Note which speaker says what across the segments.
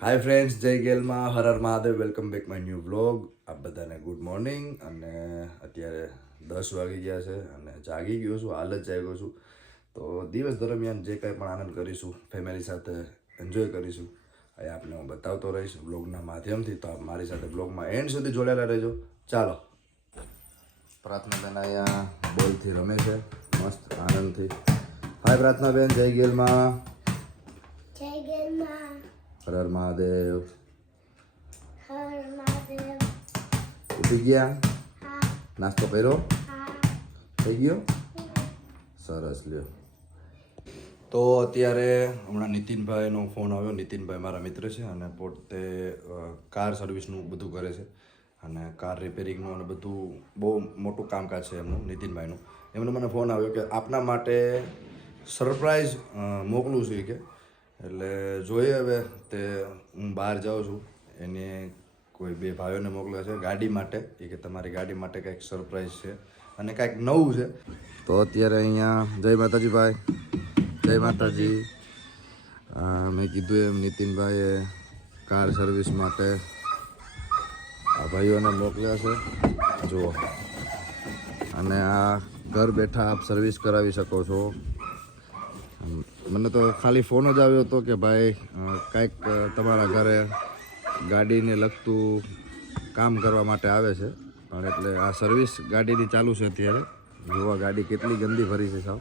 Speaker 1: હાય friends જય ગેલમાં હર હર Mahadev welcome back my new vlog આપ બધાને ગુડ મોર્નિંગ અને અત્યારે દસ વાગી ગયા છે અને જાગી ગયો છું હાલ જ જાગ્યો છું. તો દિવસ દરમિયાન જે કંઈ પણ આનંદ કરીશું ફેમિલી સાથે એન્જોય કરીશું એ આપને હું બતાવતો રહીશ બ્લોગના માધ્યમથી. તો આપ મારી સાથે બ્લોગમાં એન્ડ સુધી જોડાયેલા રહેજો. ચાલો. પ્રાર્થના બેન અહીંયા બોલથી રમે છે મસ્ત આનંદથી. હાય પ્રાર્થના બેન જય ગેલમાં.
Speaker 2: જય ગેલમાં.
Speaker 1: હર મહાદેવ.
Speaker 2: હર મહાદેવ.
Speaker 1: ઉઠી ગયા નાસ્તો કર્યો થઈ ગયો સરસ લ્યો તો અત્યારે હમણાં નીતિનભાઈનો ફોન આવ્યો. નીતિનભાઈ મારા મિત્ર છે અને પોતે કાર સર્વિસનું બધું કરે છે અને કાર રિપેરિંગનું અને બધું બહુ મોટું કામકાજ છે એમનું નીતિનભાઈનું. એમનો મને ફોન આવ્યો કે આપના માટે સરપ્રાઈઝ મોકલું છું કે. એટલે જોઈએ હવે તે હું બહાર જાઉં છું. એને કોઈ બે ભાઈઓને મોકલ્યો છે ગાડી માટે, એ કે તમારી ગાડી માટે કંઈક સરપ્રાઈઝ છે અને કાંઈક નવું છે. તો અત્યારે અહીંયા જય માતાજી ભાઈ, જય માતાજી. મેં કીધું એમ નીતિનભાઈએ કાર સર્વિસ માટે આ ભાઈઓને મોકલ્યા છે. જુઓ. અને આ ઘર બેઠા આપ સર્વિસ કરાવી શકો છો. મને તો ખાલી ફોન જ આવ્યો હતો કે ભાઈ કાંઈક તમારા ઘરે ગાડીને લગતું કામ કરવા માટે આવે છે. પણ એટલે આ સર્વિસ ગાડીની ચાલુ છે અત્યારે. જોવા ગાડી કેટલી ગંદી ભરી છે સાવ.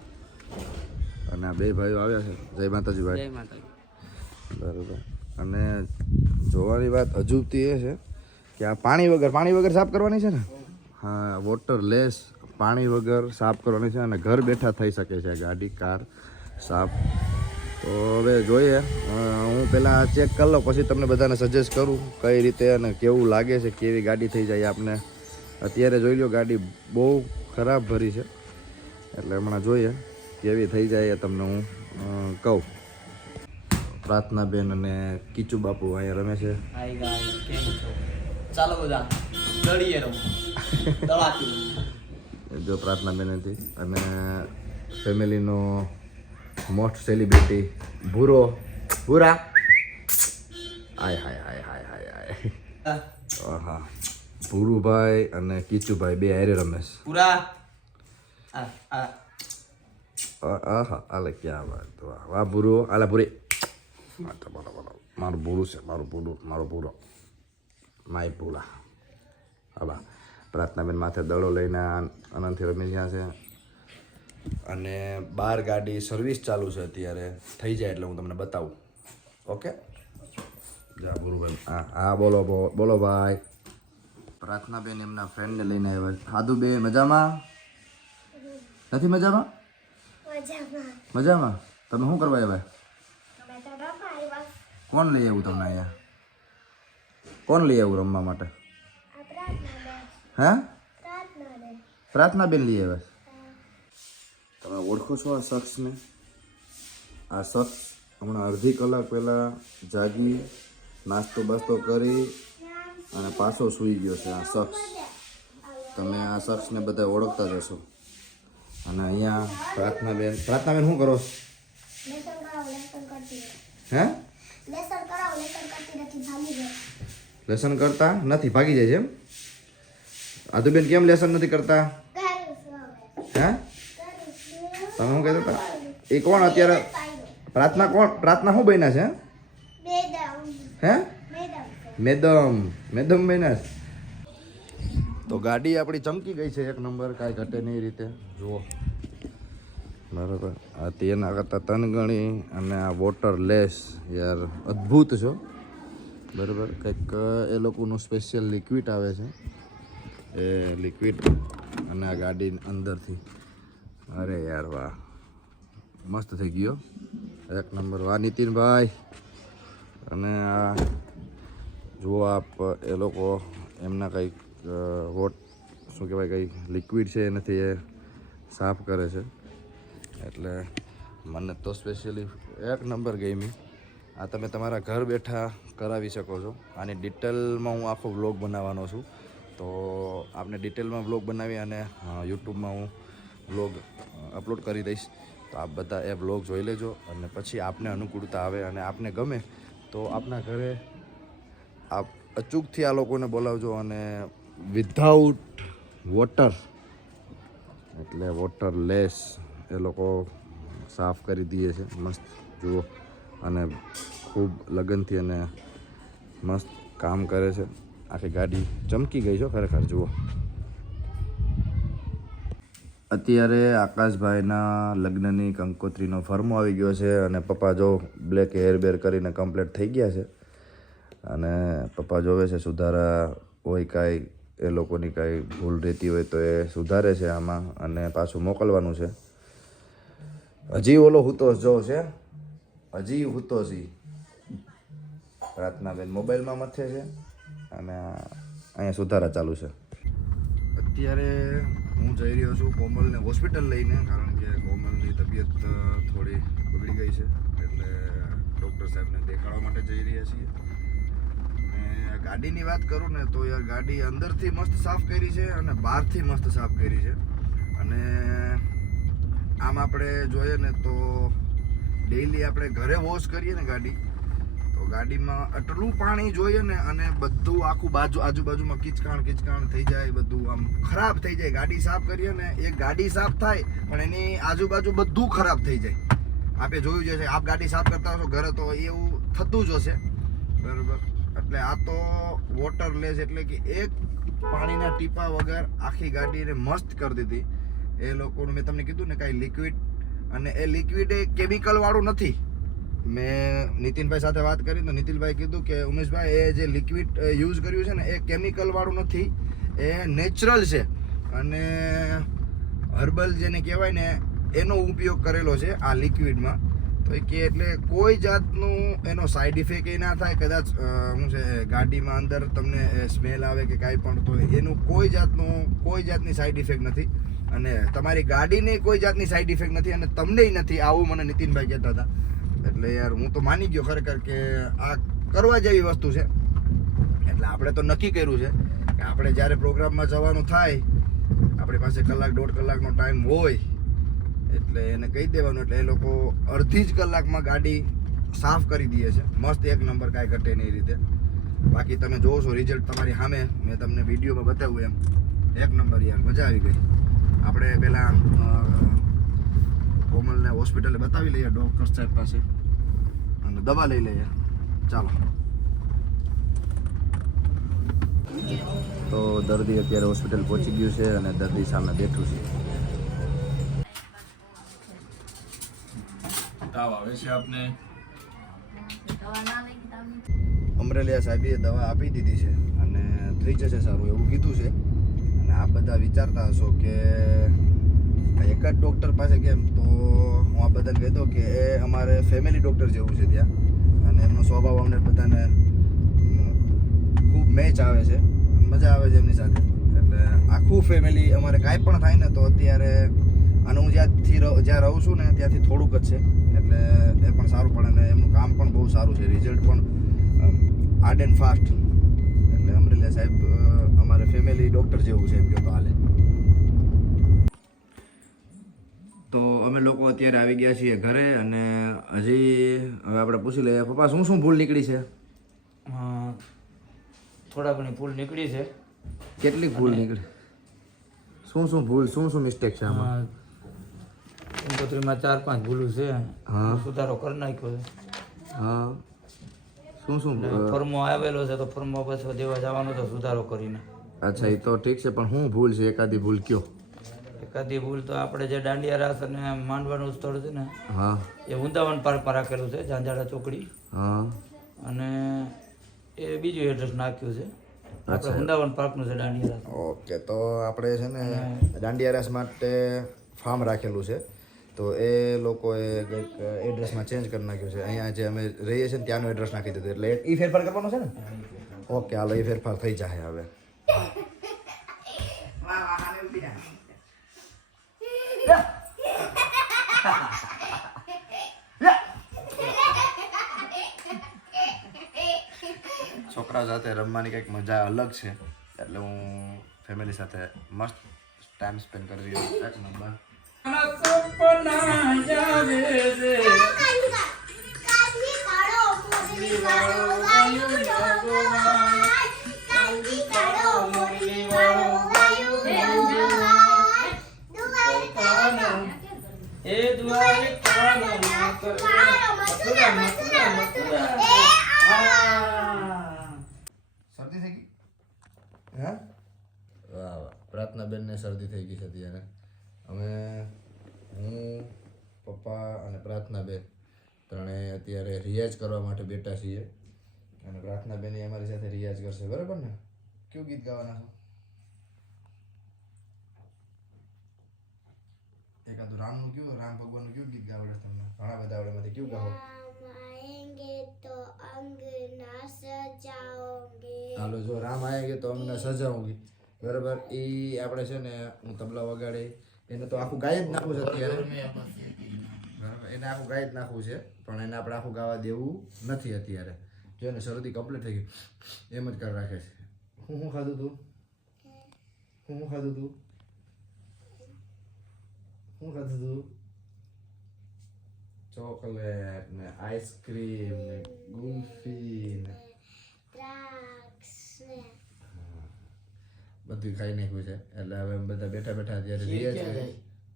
Speaker 1: અને આ બે ભાઈઓ આવ્યા છે. જય માતાજી. ભાઈ બરાબર. અને જોવાની વાત અજુબતી એ છે કે આ પાણી વગર પાણી વગર સાફ કરવાની છે ને? હા વોટર લેસ પાણી વગર સાફ કરવાની છે અને ઘર બેઠા થઈ શકે છે ગાડી કાર સાફ. તો હવે જોઈએ. હું પહેલાં ચેક કરી લઉં પછી તમને બધાને સજેસ્ટ કરું કઈ રીતે અને કેવું લાગે છે કેવી ગાડી થઈ જાય આપને. અત્યારે જોઈ લો ગાડી બહુ ખરાબ ભરી છે. એટલે હમણાં જોઈએ કેવી થઈ જાય એ તમને હું કહું. પ્રાર્થના બેન અને કીચુ બાપુ અહીંયા રમે છે.
Speaker 3: ચાલો બધા દળીએ
Speaker 1: જો પ્રાર્થના બેન હતી અને ફેમિલીનો મોસ્ટ સેલિબ્રિટી ભૂરો ભૂરા. આય હાય હાય હાય હાય હાય. હા ભૂરુભાઈ અને કીચુભાઈ બે હારે રમે છે
Speaker 3: પૂરા
Speaker 1: આહા આલે ક્યાં વાત? વાહ વાહ ભૂરો આલે ભૂરી. બોલો બોલો. મારું ભૂરું છે મારું ભૂરું મારો ભૂરો. માય ભૂલા હા પ્રાર્થનાબેન માથે દડો લઈને અનંતથી રમી ગયા છે. અને બાર ગાડી સર્વિસ ચાલુ છે અત્યારે. થઈ જાય એટલે હું તમને બતાવું. ઓકે જા ગુરુભાઈ હા હા બોલો બો- બોલો ભાઈ. પ્રાર્થનાબેન એમના ફ્રેન્ડને લઈને આવ્યા છે. બે મજામાં? નથી મજામાં?
Speaker 2: મજામાં.
Speaker 1: મજામાં? તમે શું કરવા આવ્યા? કોણ લઈ આવ્યું તમને અહીંયા? કોણ લઈ આવ્યું રમવા માટે? હે?
Speaker 2: પ્રાર્થના
Speaker 1: બેન લઈ આવ્યા તમે ઓળખો છો આ શખ્સને? આ શખ્સ હમણાં અડધી કલાક પહેલાં જાગી નાસ્તો બાસ્તો કરી અને પાછો સૂઈ ગયો છે આ શખ્સ. તમે આ શખ્સને બધા ઓળખતા જશો અને અહીંયા પ્રાર્થના બેન પ્રાર્થના બેન શું કરો? હે?
Speaker 2: લેસન કરતી નથી ભાગી જાય
Speaker 1: છે એમ? આદુબેન કેમ લેસન નથી કરતા?
Speaker 2: કરું
Speaker 1: હે? તમે શું કહેતા હતા એ કોણ અત્યારે? પ્રાર્થના કોણ? પ્રાર્થના શું બન્યા છે? હે? મેદમ. મેદમ બન્યા છે. તો ગાડી આપણી ચમકી ગઈ છે એક નંબર, કાંઈ ઘટે નહીં રીતે. જુઓ. બરાબર. આ તેના કરતાં તનગણી અને આ વોટર લેસ યાર અદ્ભુત છો બરાબર. કંઈક એ લોકોનું સ્પેશિયલ લિક્વિડ આવે છે. એ લિક્વિડ અને આ ગાડી અંદરથી. અરે યાર વાહ. મસ્ત થઈ ગયો. એક નંબર વાહ, નીતિનભાઈ. અને આ જુઓ આપ, એ લોકો એમના કંઈક વોટ શું કહેવાય કંઈ લિક્વિડ છે, એનાથી એ સાફ કરે છે. એટલે મને તો સ્પેશિયલી એક નંબર ગેમી. આ તમે તમારા ઘર બેઠા કરાવી શકો છો. આની ડિટેલમાં હું આખો વ્લોગ બનાવવાનો છું. તો આપને ડિટેલમાં વ્લોગ બનાવી અને યુટ્યુબમાં હું વ્લોગ અપલોડ કરી દઈશ. તો આપ બધા એ વ્લોગ જોઈ લેજો અને પછી આપને અનુકૂળતા આવે અને આપને ગમે તો આપના ઘરે આપ અચૂકથી આ લોકોને બોલાવજો અને વિધાઉટ વોટર એટલે વોટર લેસ એ લોકો સાફ કરી દઈએ છે, મસ્ત જુઓ. અને ખૂબ લગનથી અને મસ્ત કામ કરે છે. આખી ગાડી ચમકી ગઈ છો ખરેખર, જુઓ. અત્યારે આકાશભાઈના લગ્નની કંકોત્રીનો ફર્મો આવી ગયો છે અને પપ્પા જો બ્લેક હેર બેર કરીને કમ્પ્લીટ થઈ ગયા છે. અને પપ્પા જોવે છે સુધારા હોય કાંઈ, એ લોકોની કાંઈ ભૂલ રહેતી હોય તો એ સુધારે છે આમાં અને પાછું મોકલવાનું છે. હજી ઓલો હુતોસ જો છે, હજી હુતોસી રાતના બેન મોબાઈલમાં મથે છે અને અહીંયા સુધારા ચાલુ છે. અત્યારે હું જઈ રહ્યો છું કોમલને હોસ્પિટલ લઈને, કારણ કે કોમલની તબિયત થોડી બગડી ગઈ છે. એટલે ડૉક્ટર સાહેબને દેખાડવા માટે જઈ રહ્યા છીએ. ને ગાડીની વાત કરું ને, તો યાર ગાડી અંદરથી મસ્ત સાફ કરી છે અને બહારથી મસ્ત સાફ કરી છે. અને આમ આપણે જોઈએ ને તો ડેઈલી આપણે ઘરે વોશ કરીએ ને ગાડી ગાડીમાં આટલું પાણી જોઈએ ને અને બધું આખું બાજુ આજુબાજુમાં કિચકાણ કિચકાણ થઈ જાય, બધું આમ ખરાબ થઈ જાય. ગાડી સાફ કરીએ ને એક ગાડી સાફ થાય, પણ એની આજુબાજુ બધું ખરાબ થઈ જાય. આપે જોયું જ છે આપ ગાડી સાફ કરતા હશો ઘરે, તો એવું થતું જ હશે. બરાબર? એટલે આ તો વોટરલેસ એટલે કે એક પાણીના ટીપા વગર આખી ગાડીને મસ્ત કરી દીધી. એ લોકોનું મેં તમને કીધું ને કાંઈ લિક્વિડ અને એ લિક્વિડ એ કેમિકલવાળું નથી. મેં નીતિનભાઈ સાથે વાત કરી તો નીતિનભાઈ કીધું કે ઉમેશભાઈ, એ જે લિક્વિડ યુઝ કર્યું છે ને, એ કેમિકલ વાળું નથી. એ નેચરલ છે. અને હર્બલ જેને કહેવાય ને, એનો ઉપયોગ કરેલો છે આ લિક્વિડમાં તો એ કે એટલે કોઈ જાતનું એનો સાઈડ ઇફેક્ટ એ ના થાય, કદાચ શું છે, ગાડીમાં અંદર તમને સ્મેલ આવે કે કાંઈ પણ, તો એનું કોઈ જાતનું, કોઈ જાતની સાઈડ ઇફેક્ટ નથી. અને તમારી ગાડીની કોઈ જાતની સાઈડ ઇફેક્ટ નથી અને તમને નથી. આવું મને નીતિનભાઈ કહેતા હતા. એટલે યાર હું તો માની ગયો ખરેખર કે આ કરવા જેવી વસ્તુ છે. એટલે આપણે તો નક્કી કર્યું છે કે આપણે જ્યારે પ્રોગ્રામમાં જવાનું થાય, આપણી પાસે કલાક દોઢ કલાકનો ટાઈમ હોય, એટલે એને કહી દેવાનું, એટલે એ લોકો અડધી જ કલાકમાં ગાડી સાફ કરી દે છે. મસ્ત એક નંબર કાંઈ ઘટે નહીં રીતે. બાકી તમે જોવો છો રિઝલ્ટ તમારી સામે. મેં તમને વિડીયોમાં બતાવ્યું એમ. એક નંબર યાર, મજા આવી ગઈ. આપણે પહેલાં કોમલને હોસ્પિટલે બતાવી લઈએ ડૉક્ટર સાહેબ પાસે. અને દવા લઈ લઈએ. ચાલો. તો દર્દી અત્યારે હોસ્પિટલ પહોંચી ગયું છે અને દર્દી સામે બેઠું છે.
Speaker 4: તાવ આવે છે આપને?
Speaker 1: અમરેલિયા સાહેબે દવા આપી દીધી છે અને થઈ જશે સારું એવું કીધું છે. અને આપ બધા વિચારતા હશો કે એક જ ડૉક્ટર પાસે કેમ તો હું આ બધાને કહેતો કે એ અમારે ફેમિલી ડૉક્ટર જેવું છે ત્યાં. અને એમનો સ્વભાવ અમને બધાને ખૂબ મેચ આવે છે. મજા આવે છે એમની સાથે. એટલે આખું ફેમિલી અમારે કાંઈ પણ થાય ને તો અત્યારે અને હું જ્યાંથી જ્યાં રહું છું ને ત્યાંથી થોડુંક જ છે. એટલે એ પણ સારું પડે અને એમનું કામ પણ બહુ સારું છે. રિઝલ્ટ પણ હાર્ડ એન્ડ ફાસ્ટ એટલે અમરેલિયા સાહેબ અમારે ફેમિલી ડૉક્ટર જેવું છે એમ કહો તો હાલે. તો અમે લોકો અત્યારે આવી ગયા છીએ ઘરે અને હજી હવે આપણે પૂછી લઈએ. પપ્પા શું શું ભૂલ નીકળી છે?
Speaker 5: થોડા ઘણી ભૂલ નીકળી છે.
Speaker 1: કેટલી ભૂલ નીકળી? શું શું ભૂલ શું શું મિસ્ટેક છે આમાં?
Speaker 5: કંકોત્રીમાં ચાર પાંચ ભૂલું છે.
Speaker 1: હા.
Speaker 5: સુધારો કરી નાખ્યો છે.
Speaker 1: હા. શું શું
Speaker 5: ફોર્મો આવેલો છે તો ફોર્મો પાછો દેવા જવાનો તો સુધારો કરીને.
Speaker 1: અચ્છા એ તો ઠીક છે પણ શું ભૂલ છે એકાદી ભૂલ કયો?
Speaker 5: એકાદી ભૂલ તો આપણે જે દાંડિયા રાસ અને માંડવાનું સ્થળ છે ને
Speaker 1: હા.
Speaker 5: એ વૃંદાવન પાર્કમાં રાખેલું છે ઝાંઝાડા ચોકડી.
Speaker 1: હા.
Speaker 5: અને એ બીજું એડ્રેસ નાખ્યું છે. આપણે વૃંદાવન પાર્કનું છે દાંડિયા રાસ.
Speaker 1: ઓકે તો આપણે છે ને દાંડિયા રાસ માટે ફાર્મ રાખેલું છે. તો એ લોકોએ કંઈક એડ્રેસમાં ચેન્જ કરી નાખ્યું છે. અહીંયા જે અમે રહીએ છીએ ત્યાંનું એડ્રેસ નાખી દીધું. એટલે એ ફેરફાર કરવાનો છે ને? ઓકે હાલો એ ફેરફાર થઈ જાય હવે. છોકરા સાથે રમવાની કંઈક મજા અલગ છે એટલે હું ફેમિલી સાથે મસ્ત ટાઈમ સ્પેન્ડ કરી રહ્યો છું એક નંબર
Speaker 5: સપના
Speaker 1: શરદી થઈ ગઈ હે વાહ શરદી થઈ ગઈ હતી અને અમે, હું, પપ્પા અને પ્રાર્થના બેન ત્રણે અત્યારે રિયાઝ કરવા માટે બેઠા છીએ. અને પ્રાર્થના બેન અમારી સાથે રિયાઝ કરશે. બરાબર ને? કયું ગીત ગાવાના છો? એકાદું રામનું કયું રામ ભગવાનનું કયું ગીત ગાવડે તમને ઘણા બધા આવડે માંથી કયું ગાવો હાલો જો રામ આવેંગે તો અમને સજાવોગી બરાબર એ આપણે છે ને હું તબલા વગાડે એને તો આખું ગાય જ નાખવું છે અત્યારે બરાબર એને આખું ગાય જ નાખવું છે પણ એને આપણે આખું ગાવા દેવું નથી અત્યારે જો એને શરદી કમ્પ્લીટ થઈ ગઈ એમ જ કરી રાખે છે હું શું ખાધું તું હું શું ખાધું તું શું ખાધું તું? ચોકલેટ ને આઈસ્ક્રીમ ને ગુલ્ફી ને
Speaker 2: ને.
Speaker 1: બધું ખાઈ નાખ્યું છે. એટલે હવે બધા બેઠા બેઠા
Speaker 5: ખીર
Speaker 1: રિયાઝ
Speaker 5: ક્યાં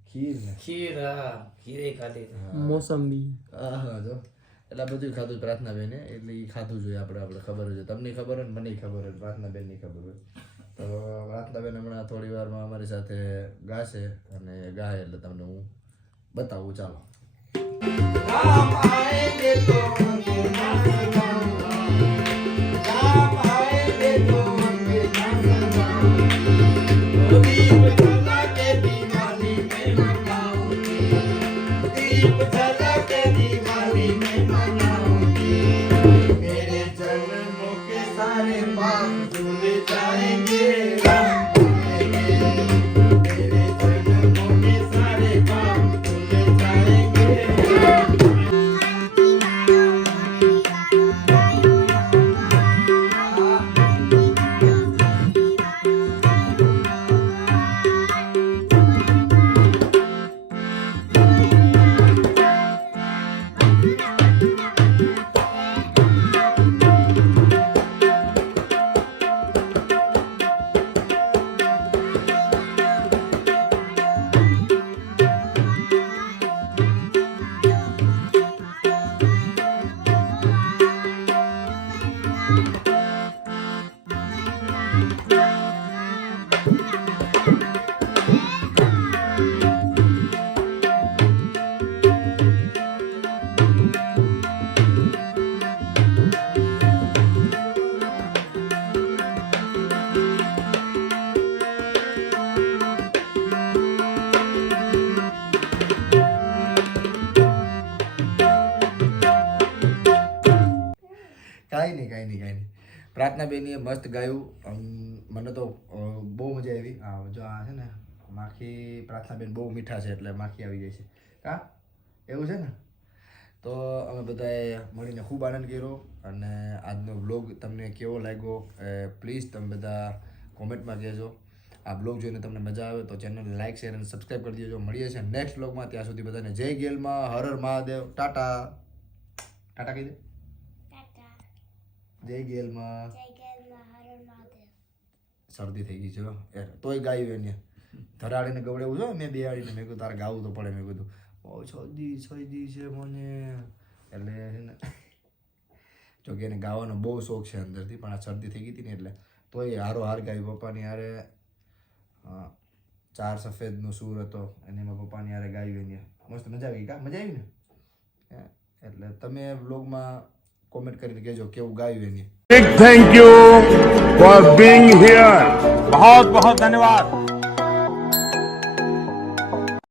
Speaker 1: ખીર ને.
Speaker 5: ખીર હા. ખીરે ખાધી
Speaker 3: મોસંબી
Speaker 1: હા. હા જો. એટલે બધું ખાધું પ્રાર્થના બેને એટલે એ ખાધું જોઈએ આપણે આપણે ખબર હોય છે. તમને ખબર હોય ને? મને ખબર હોય. પ્રાર્થના બેનની ખબર હોય. તો વાતલાબેન હમણાં થોડી વારમાં અમારી સાથે ગાશે અને ગાય એટલે તમને હું બતાવું, ચાલો.
Speaker 5: રામ આયે તો
Speaker 1: મંદિરમાં નહીં પ્રાર્થના બેનીએ મસ્ત ગાયું. મને તો બહુ મજા આવી. હા, જો આ છે ને, માખી પ્રાર્થના બેન બહુ મીઠા છે એટલે માખી આવી જાય છે. કા? એવું છે ને? તો અમે બધાએ મળીને ખૂબ આનંદ કર્યો અને આજનો બ્લોગ તમને કેવો લાગ્યો પ્લીઝ તમે બધા કોમેન્ટમાં કહેજો. આ બ્લોગ જોઈને તમને મજા આવે તો ચેનલને લાઇક શેર અને સબસ્ક્રાઈબ કરી દેજો. મળીએ છીએ નેક્સ્ટ બ્લોગમાં ત્યાં સુધી બધાને જય ગેલમાં. હર હર મહાદેવ. ટાટા. ટાટા કહી દે. જય ગેલમાં. શરદી થઈ ગઈ છે. યાર તોય ગાયું એને. ધરાડીને ગવડાવું છે મેં બેહાડીને. મેં કીધું તારે ગાવું તો પડે. મેં કીધું ઓ શરદી શરદી છે મને. એટલે જો કે એને ગાવાનો બહુ શોખ છે અંદરથી પણ આ શરદી થઈ ગઈ હતી ને એટલે. તોય હારો હાર ગાયું. પપ્પાની હારે ચાર સફેદનો સૂર હતો અને એમાં પપ્પાની હારે ગાયું એને. મસ્ત મજા આવી કા? મજા આવી ને? એટલે તમે વ્લોગમાં કોમેન્ટ કરીને કહેજો કેવું ગાયું એને.
Speaker 4: Big thank you for being here બહુ બહુ ધન્યવાદ